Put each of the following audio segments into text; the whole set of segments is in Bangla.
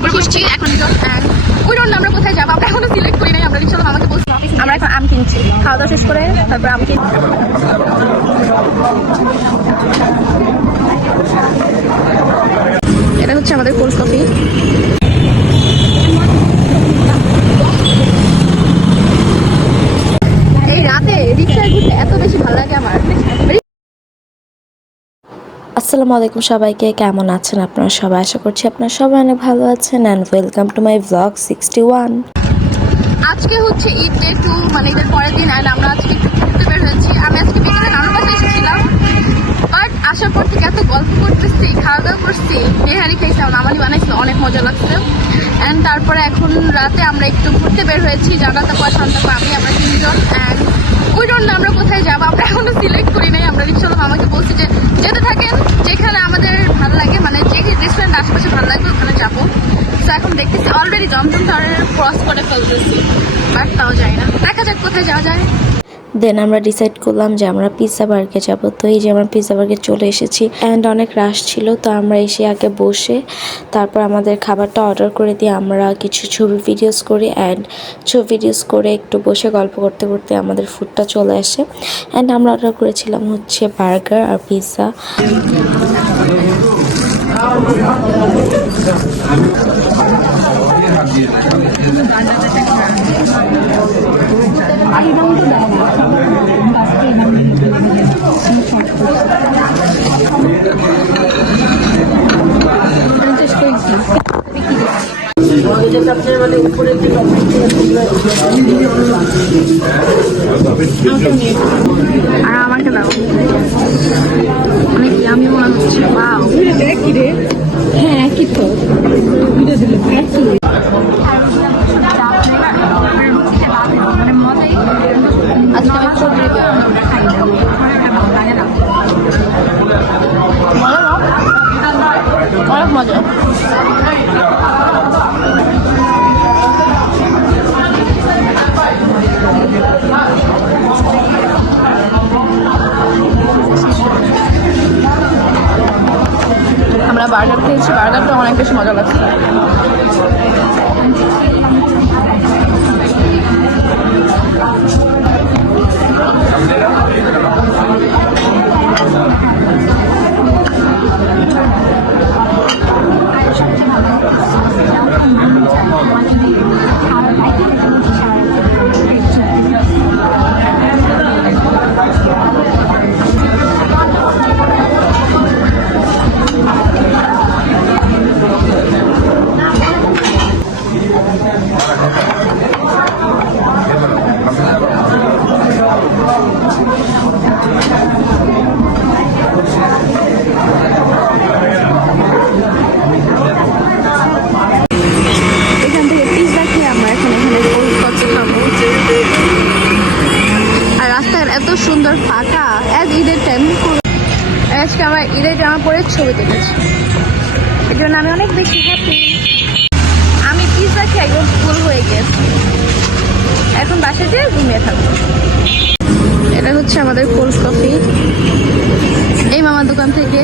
উপরে বসছি এখন। ওই রোড আমরা কোথায় যাবো আমরা এখনো সিলেক্ট করি নাই। আমরা রিক্সা আমাকে বলছি আমরা এখন আম কিনছি, খাওয়া দাওয়া শেষ করে তারপর আম কিনছি। এটা হচ্ছে আমাদের কোল্ড কফি। এই রাতে রিক্সায় ঘুরতে এত বেশি ভালো লাগে আমার। আসসালামু আলাইকুম সবাইকে, কেমন আছেন আপনারা সবাই? আশা করছি আপনারা সবাই অনেক ভালো আছেন and welcome to my blog 61। আজকে হচ্ছে ঈদ ডে 2, মানে ঈদের পরের দিন। আর আমরা আজকে একটু ঘুরতে বের হয়েছি। আমি আজকে বিকেলে নানুর বাসায় এসেছিলাম, বাট আসার পর থেকে এত গল্প করতেছি, খাওয়া দাওয়া করছি, বিহারি খেয়েছি, আমানি বানাইছিল, অনেক মজা লাগছে। অ্যান্ড তারপরে এখন রাতে আমরা একটু ঘুরতে বের হয়েছি, জানাতে পর শান্তাপা আমি, আমরা তিনজন। অ্যান্ড ওই জন্য আমরা কোথায় যাবো আমরা এখনো সিলেক্ট করি নাই। আমরা রিক্সা আমাকে বলছি যে যেতে থাকেন, যেখানে আমাদের ভালো লাগে, মানে যে রেস্টুরেন্ট আশেপাশে ভালো লাগবে ওখানে যাবো। তো এখন দেখতেছি অলরেডি জমজম টাওয়ার ক্রস করে ফেলতেছি, বাট তাও যাই না, দেখা যাক কোথায় যাওয়া যায়। দেন আমরা ডিসাইড করলাম যে আমরা পিৎজা বার্গে যাব। তো এই যে আমরা পিৎজা বার্গে চলে এসেছি অ্যান্ড অনেক রাশ ছিল, তো আমরা এসে আগে বসে তারপর আমাদের খাবারটা অর্ডার করে দিয়ে আমরা কিছু ছবি ভিডিওস করি। অ্যান্ড ছবি ভিডিওস করে একটু বসে গল্প করতে করতে আমাদের ফুডটা চলে আসে। অ্যান্ড আমরা অর্ডার করেছিলাম হচ্ছে বার্গার আর পিৎজা। আর আমাকে দাও, অনেক ইয়ামি মনে হচ্ছে। ওয়াও, হ্যাঁ কি তো আজকে আমি খুব অনেক মজা। আমরা বার্গার খেয়েছি, বার্গারটা অনেক বেশি মজা লাগছে। এত সুন্দর ফাঁকা, ঈদের টাইম। আজকে আমার ঈদের জামা পরে ছবি তুলেছি, এর জন্য আমি অনেক বেশি হ্যাপি। আমি পিৎজা খেয়ে একদম ফুল হয়ে গেছি, এখন বাসায় যেয়ে ঘুমিয়ে থাকবো। এটা হচ্ছে আমাদের কোল্ড কফি, এই মামার দোকান থেকে।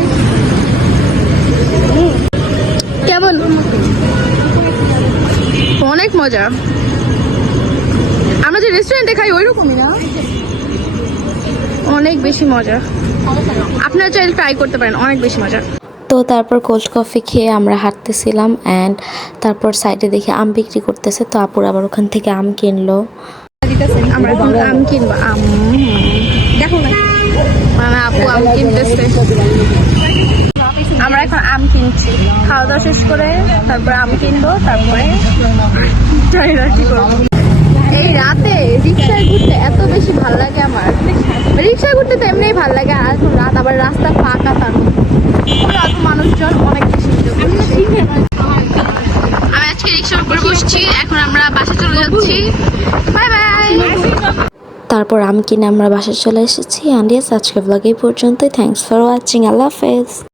কেমন? অনেক মজা। আমরা যে রেস্টুরেন্টে খাই ওই রকমই না, অনেক বেশি মজা। আপনারা চাইলে ট্রাই করতে পারেন, অনেক বেশি মজা। তো তারপর কোল্ড কফি খেয়ে আমরা হাঁটতেছিলাম অ্যান্ড তারপর সাইডে দেখে আম বিক্রি করতেছে, তো আপুর আবার ওখান থেকে আম কিনলো। আমরা এখন আম কিনবো। আম দেখো না, মানে আপু আম কিনতেছে, আমরা এখন আম কিনছি। খাওয়া দাওয়া শেষ করে তারপরে আম কিনবো, তারপরে জানি না কি করবো। এই রাতে রিক্সায় ঘুরতে এত বেশি ভালো লাগে আমার। রিক্সায় ঘুরতে তো এমনিই ভালো লাগে, আর এখন রাত আবার রাস্তা ফাঁকা, তার মানুষজন অনেক বেশি। আমি আজকে রিক্সার উপরে বসছি, এখন আমরা বাসা চলে যাচ্ছি। Bye bye. তারপর আম কিনে আমরা বাসায় চলে এসেছি। অ্যান্ড ইয়েস, আজকে ব্লগ এই পর্যন্তই। Thanks for watching. আল্লাহ হাফেজ।